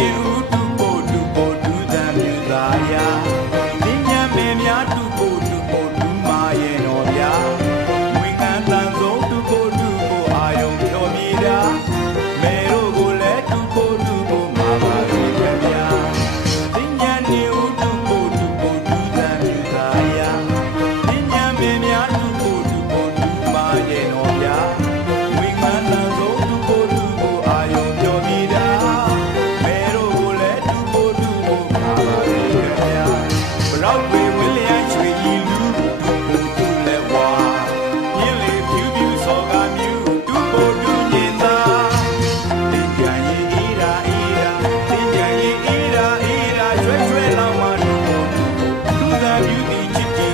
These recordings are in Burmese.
တူတူပို့တူပို့တူသာမြူသာယာမြင်းမြန်မြများတူ теперь.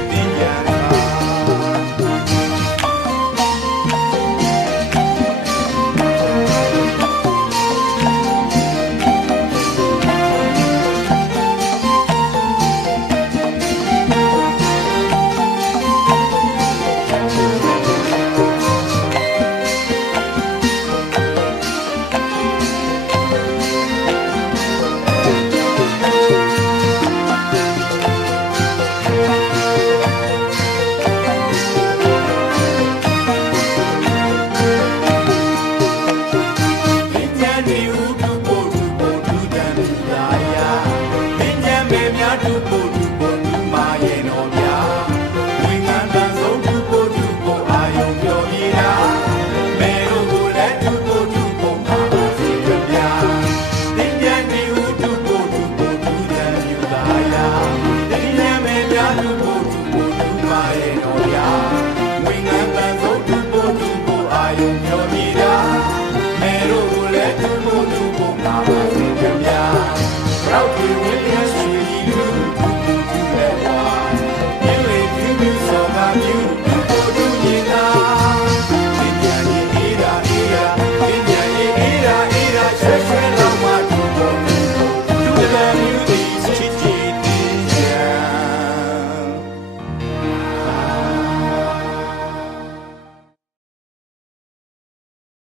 help you.